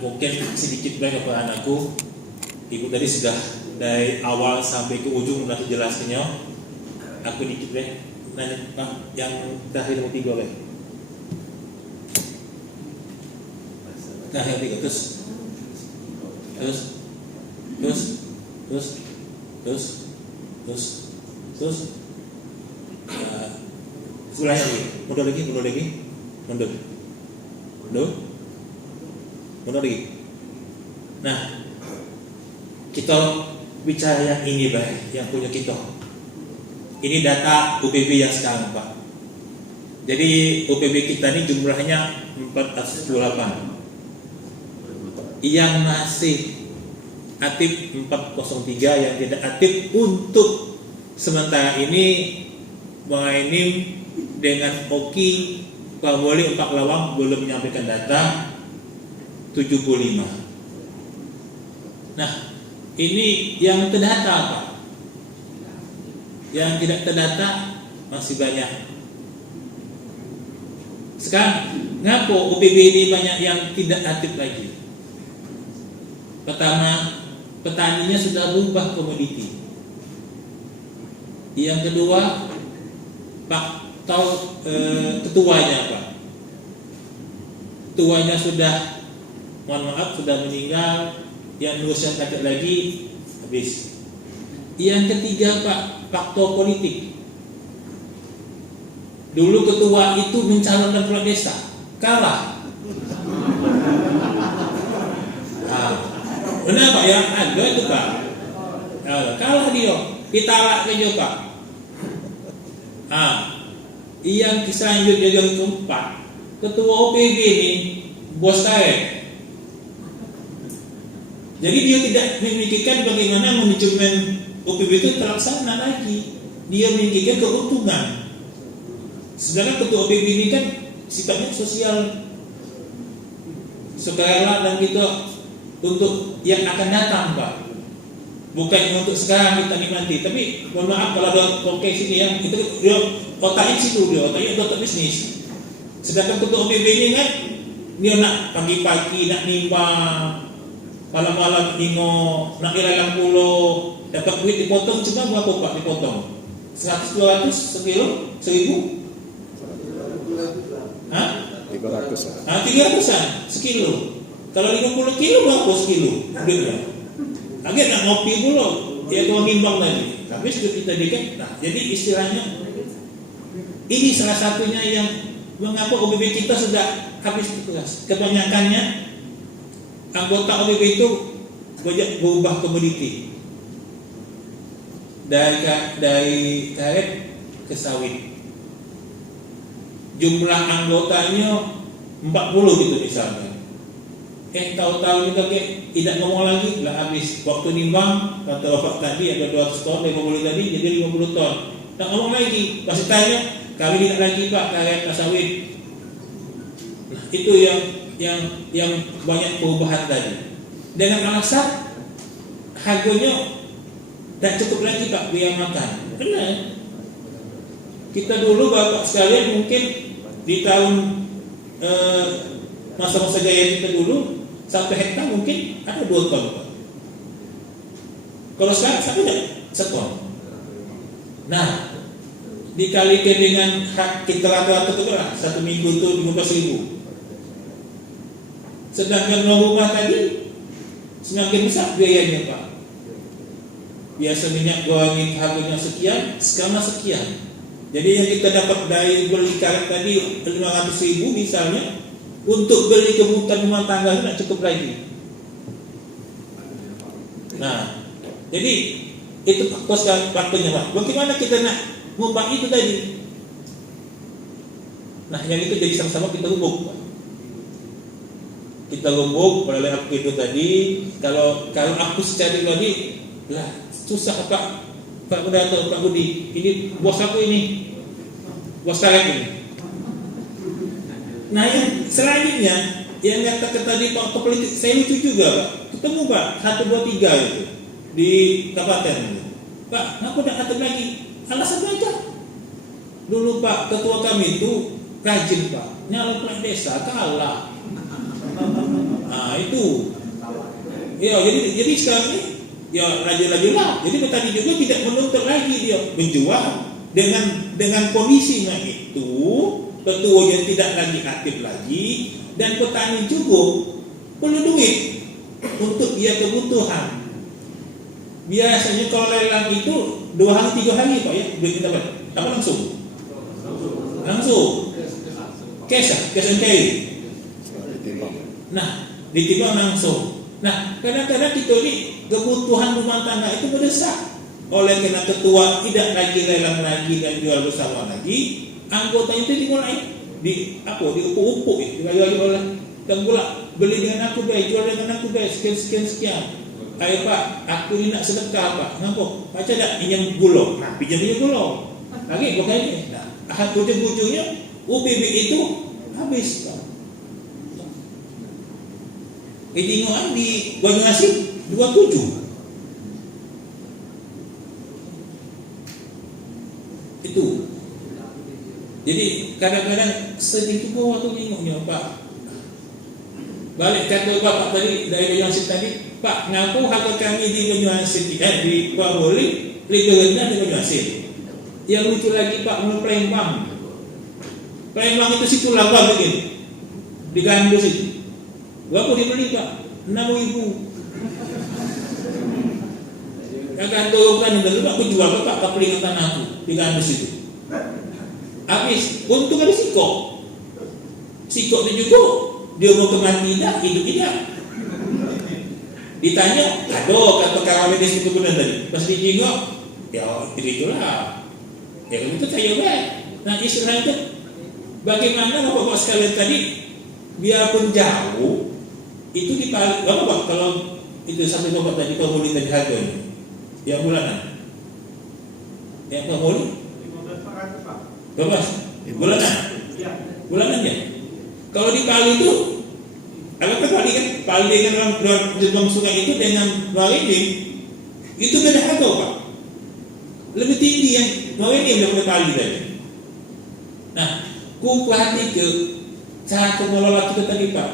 mungkin sedikit banyak kepada anakku. Ibu tadi sudah dari awal sampai ke ujung sudah jelaskannya. Aku dikit deh nanya Pak, yang terakhir nomor 3 deh. Terakhir 3 terus sebelahnya lagi, mundur lagi. Nah, kita bicara yang ini baik, yang punya kita. Ini data UPB yang sekarang Pak. Jadi UPB kita ini jumlahnya 428. Yang masih aktif 403, yang tidak aktif untuk sementara ini mengaini dengan Oki Pak Wali 4 Lawang belum menyampaikan data 75. Nah, ini yang terdata Pak. Yang tidak terdata masih banyak. Sekarang ngapa UPB ini banyak yang tidak aktif lagi? Pertama, petaninya sudah berubah komoditi. Yang kedua, Pak tahu ketuanya Pak. Ketuanya sudah, mohon maaf, sudah meninggal. Yang terusnya kakek lagi habis. Yang ketiga Pak, faktor politik. Dulu ketua itu mencalonkan kepala desa, kalah. Benar Pak ya, ada itu Pak. Kalah dia, kita alak aja Pak. Yang selanjutnya yang keempat, ketua OPB ini bos karet. Jadi dia tidak memikirkan bagaimana manajemen OPB itu terlaksana lagi. Dia memikirkan keuntungan. Sedangkan ketua OPB ini kan sifatnya sosial, sukarela dan kita untuk yang akan datang Pak. Bukan untuk sekarang kita nikmati. Tapi mohon maaf kalau ada podcast ini yang itu dia otaknya situ, dia otaknya untuk bisnis. Sedangkan ketua OPB ini kan dia nak pagi-pagi nak nimbang, malam-malam ningo, nak kira pulau, dapat duit dipotong cuma berapa Pak dipotong? 100, 200, sekilo, 1000? Hah? 300-an sekilo. Kalau 50 kilo berapa sekilo? Duitnya. Agak nak ngopi pula, ya tuang nimbang tadi. Habis duit kita dikit. Nah, jadi istilahnya ini salah satunya yang mengapa OPB kita sudah habis tugas. Kebanyakannya anggota OPB itu banyak berubah komoditi dari karet ke sawit. Jumlah anggotanya 40 gitu misalnya. Tahu-tahu juga tidak ngomong lagi lah habis waktu nimbang kata Bapak tadi ada 200 ton, 50 tadi jadi 50 ton. Tak ngomong lagi, pasti tanya kami tidak lagi Pak karet sawit. Nah, itu yang banyak perubahan tadi. Dengan alasan harganya tak cukup lagi Pak biaya makan. Benar. Kita dulu Bapak sekalian mungkin di tahun masa-masa jaya kita dulu 1 hektar mungkin ada 2 ton Pak. Kalau sekarang satu tidak 1 ton. Nah, dikalikan dengan hak kita rata-rata itu lah 1 minggu itu 15.000. Sedangkan rumah tadi semakin besar biayanya Pak. Biasa minyak goreng harganya sekian, sekarang sekian. Jadi yang kita dapat dari beli karet tadi 500.000 misalnya, untuk beli kebutuhan rumah tangga itu tidak cukup lagi. Nah, jadi itu faktornya Pak. Bagaimana kita nak ngubah itu tadi? Nah, yang itu jadi sama-sama kita rubuk Pak. Kita rubuk oleh aku itu tadi. Kalau aku secara pribadi lah susah Pak Mudato, Pak Budi. Ini bos aku ini, bos karet ini. Nah, yang selanjutnya yang kata tadi Pak politik, saya lucu juga Pak. Ketemu Pak 1, 2, 3 itu di kabupaten. Pak, kenapa tidak atur lagi? Alasan aja. Dulu Pak ketua kami itu rajin Pak, nyalon kepala desa kalah. Nah, itu itu. Ya, jadi sekarang ini ya laju-laju lah. Jadi petani juga tidak menuntut lagi dia menjual dengan kondisinya itu, ketuanya tidak lagi aktif lagi, dan petani juga perlu duit untuk dia kebutuhan. Biasanya kalau lelang itu 2 hari 3 hari Pak ya, duit kita dapat. Apa langsung? Langsung. Cash and carry. Nah, ditimbang langsung. Nah, kadang-kadang kita ini kebutuhan rumah tangga itu mendesak. Oleh karena ketua tidak lagi lelang lagi dan jual bersama lagi, anggota itu dimulai diupuk-upuk ya, dibayar oleh tengkulak, beli dengan aku guys, jual dengan aku guys, sekian. Ayo Pak, aku ini nak sedekah Pak. Kenapa? Baca tak pinjam gula. Nah, pinjam gula. Lagi bukan ini. Nah, ujung-ujungnya UPB itu habis Pak. Tengok di Banyuasin 27. Itu. Jadi kadang-kadang sedih juga waktu tengoknya Pak. Balik kata Bapak tadi dari Banyuasin tadi, Pak, ngaku harga kami di Banyuasin di Pabori lebih rendah di Banyuasin. Yang lucu lagi Pak, mulai Palembang itu situ laba begini di Gandus itu. Berapa dibeli Pak? 6.000. Kakak turunkan dan aku jual Pak pelingan tanahku di Gandus itu. Habis, untung ada sikok itu juga dia mau kemati tidak, hidup tidak. Ditanya, aduh kata kawan medis itu benar tadi. Pas dijengok, ya itulah. Ya itu saya baik. Nah istilah itu, bagaimana Bapak sekalian tadi, biarpun jauh, itu dibalik. Bapak kalau itu sampai Bapak tadi kalau boleh tadi harganya, ya bulanan. Ya kalau boleh? 12 bulanan. Bulanan ya. Kalau di Pali itu, apa Pali kan? Pali dengan gerbang sungai itu dengan Waringin itu beda harga Pak. Lebih tinggi yang Waringin daripada Pali tadi. Nah, kumpulati ke cara pengelola kita tadi Pak.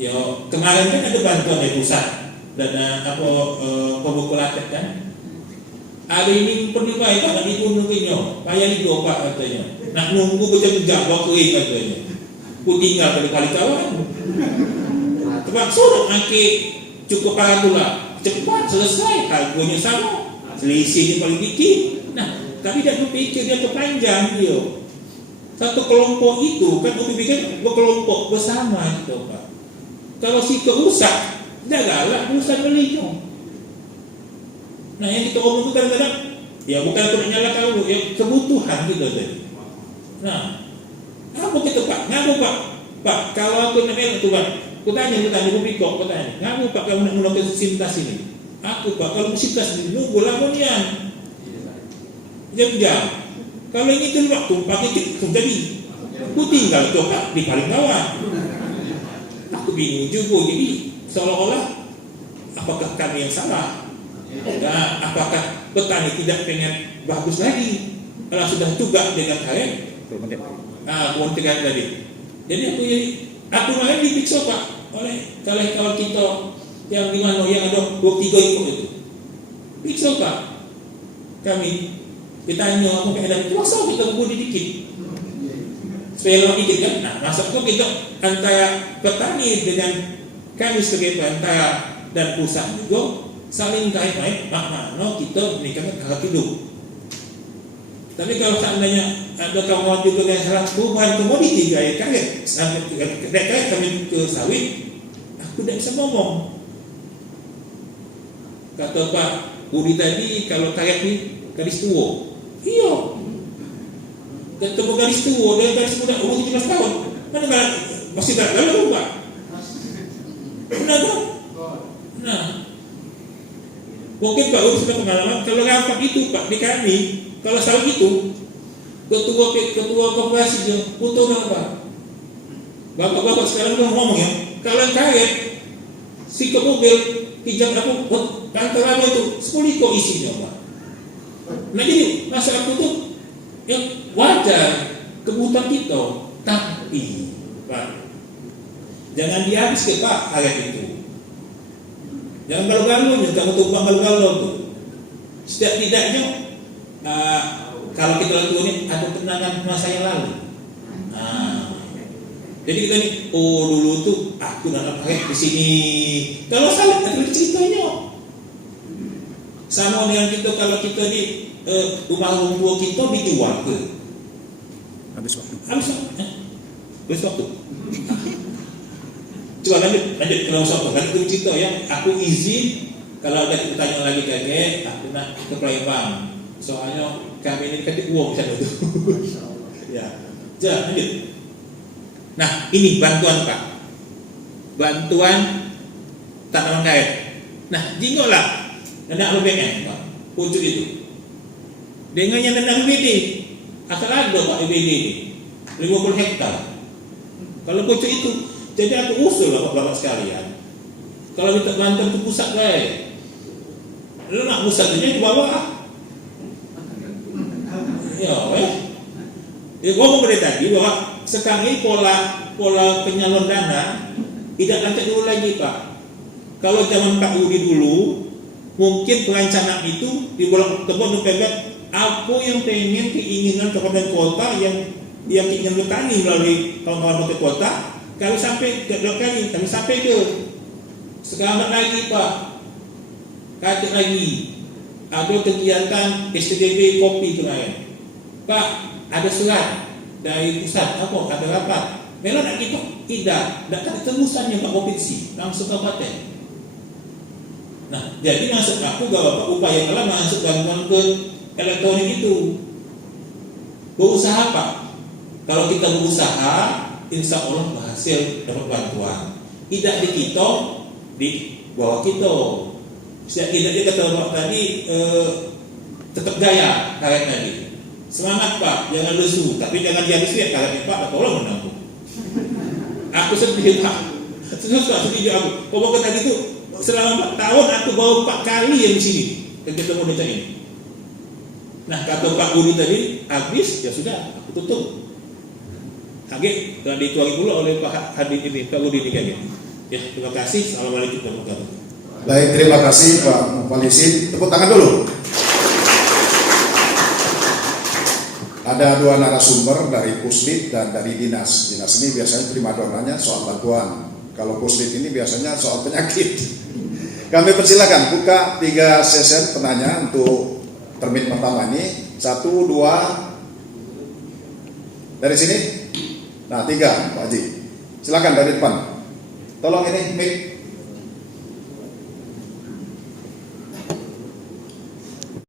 Ya kemarin kan ada bantuan dari pusat dana pembukulatek kan. Ada ini perlu baik Pak, nak dibunuhinnya, payah itu Pak katanya. Nak nunggu berjam-jam waktu katanya. Ku tinggal kali kawan. Terpaksa nak pakai cukup paratula, cepat selesai, harganya sama, selisihnya paling dikit. Nah, tapi dia berpikir dia kepanjang dia. Satu kelompok itu kan berpikir berkelompok bersama itu Pak. Kalau si kerusak, jagalah urusan belinya. Nah yang kita ngomong itu kadang-kadang ya bukan untuk menyalahkan ya kebutuhan gitu tadi. Nah, apa kita Pak? Ngaku Pak, kalau aku nak itu Pak, aku tanya publiko, aku tanya, ngaku Pak kamu nak melakukan sintas ini? Aku Pak, kalau sintas ini nunggu lamonian jam-jam. Kalau ini tu waktu pakai itu jadi, aku tinggal tu Pak di paling bawah. Aku bingung juga jadi seolah-olah apakah kami yang salah? Nah, apakah petani tidak pengen bagus lagi? Kalau sudah juga dengan karet, kementerian tadi. Jadi aku malah dipiksa Pak oleh kawan kita yang di mana yang ada 23 ekor itu. Piksa Pak. Kami ditanya apa ada kuasa kita budi dikit. Supaya dikit kan? Nah, maksudnya kita antara petani dengan kami sebagai perantara dan pusat juga saling kait-kait, makna kita menikahkan hak hidup. Tapi kalau seandainya ada kawan juga yang salah perubahan komoditi gaya karet, sampai karet kami ke sawit, aku tidak bisa ngomong. Kata Pak Budi tadi kalau karet ini garis tua, iya. Ketemu garis tua dan garis muda umur 17 tahun, mana masih tak lalu Pak? Benar tak? Nah. Mungkin Pak Uri sudah pengalaman kalau rapat itu Pak di kami kalau sawit itu ketua koperasi dia butuh apa? Bapak-bapak sekarang udah ngomong ya kalau karet si ke mobil pinjam aku antara itu 10 kok isinya Pak. Nah jadi masa aku tuh yang wajar kebutuhan kita tapi Pak Jangan dihabis ke Pak ayat itu. Jangan galau-galau, kamu tumpang galau-galau tuh. Setidak-tidaknya kalau kita lakukan ini ada kenangan masa yang lalu. Jadi kita nih, dulu tuh aku nak pakai di sini. Kalau salah, ada ceritanya. Sama dengan kita kalau kita di rumah orang tua kita dijual ke. Habis waktu. Habis waktu. Coba lanjut kalau soal kan itu cerita yang aku izin kalau ada pertanyaan lagi kakek, aku nak ke Palembang. Soalnya kami ini ketik uang sana itu. Ya, jangan lanjut. Nah, ini bantuan Pak. Bantuan tanaman karet. Nah, jingolah nanda APBN Pak. Pucuk itu. Dengan yang nanda APBD, asal ada Pak APBD ini 50 hektar. Kalau pucuk itu, jadi aku usul lah Bapak sekalian. Kalau minta bantuan ke pusat baik. Lu nak pusatnya ke bawah. Ya, ngomong dari tadi bahwa sekarang ini pola penyaluran dana tidak lancar dulu lagi Pak. Kalau zaman Pak Budi dulu, mungkin perencanaan itu di bulan Oktober November, apa yang pengen keinginan kabupaten kota yang ingin bertani melalui kawan-kawan kota, kalau sampai kami sampai ke sekarang lagi Pak, kata lagi ada kegiatan STDB kopi kemarin. Pak, ada surat dari pusat, ada rapat. Memang nak kita tidak ada terusannya Pak Provinsi, langsung kabupaten. Nah, jadi maksud aku bahwa upaya dalam masuk bantuan ke elektronik itu berusaha Pak. Kalau kita berusaha, insya Allah berhasil dapat bantuan. Tidak di kita, di bawah kita. Tidak dia kata Bapak tadi tetap gaya karet tadi. Semangat Pak, jangan lesu, tapi jangan dia lesu ya karetnya Pak, tolong menampung. Aku sedih Pak, setuju aku. Pokoknya tadi itu selama 4 tahun aku bawa 4 kali yang di sini dan ketemu desa ini. Nah kata Pak Guru tadi habis ya sudah aku tutup. Lagi telah dituangi pula oleh Pak Hadi ini, Pak Guru ini kayaknya. Ya terima kasih. Assalamualaikum warahmatullahi wabarakatuh. Baik, terima kasih Pak Mufalisin. Tepuk tangan dulu. Ada 2 narasumber dari Puslit dan dari Dinas. Dinas ini biasanya prima donanya soal bantuan. Kalau Puslit ini biasanya soal penyakit. Kami persilakan buka 3 sesi penanya untuk termin pertama ini. 1, 2 dari sini. Nah 3 Pak Haji. Silakan dari depan. Tolong ini mic